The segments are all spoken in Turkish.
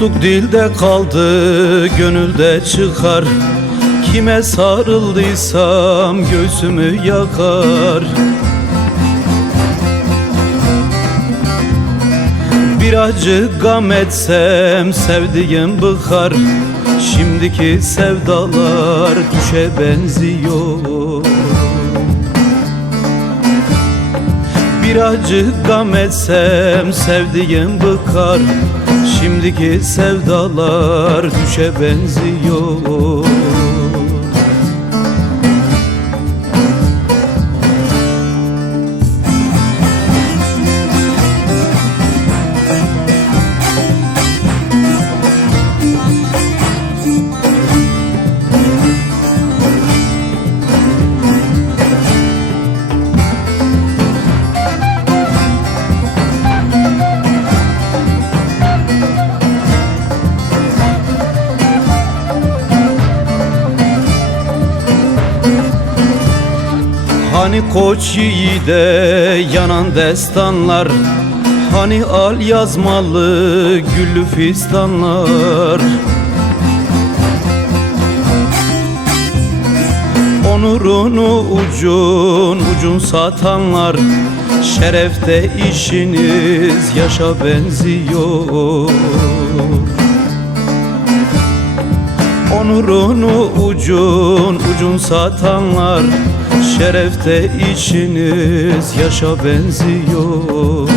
Dostluk dilde kaldı, gönülde çıkar. Kime sarıldıysam göğsümü yakar. Bir acı gam etsem sevdiğim bıkar. Şimdiki sevdalar düşe benziyor. Bir acı gam etsem sevdiğim bıkar. Şimdiki sevdalar düşe benziyor. Hani koç yiğide yanan destanlar, hani al yazmalı güllü fistanlar. Onurunu ucun satanlar, şerefte işiniz yaşa benziyor. Onurunu ucun satanlar, şerefte işiniz yaşa benziyor.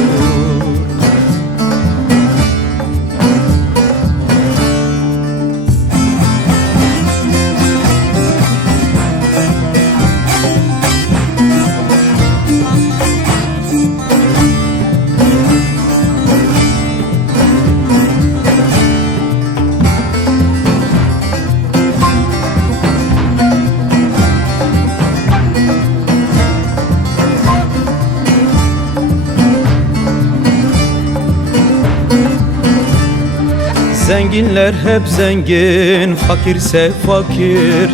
Zenginler hep zengin, fakirse fakir.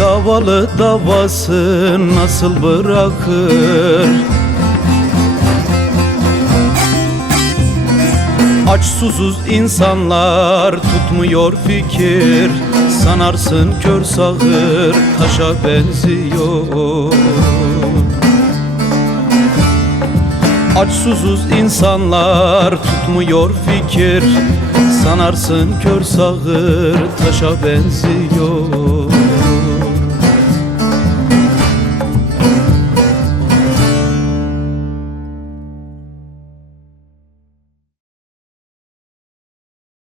Davalı davasını nasıl bırakır? Aç susuz insanlar tutmuyor fikir. Sanarsın kör sağır taşa benziyor. Aç susuz insanlar tutmuyor fikir. Sanarsın kör sağır taşa benziyor.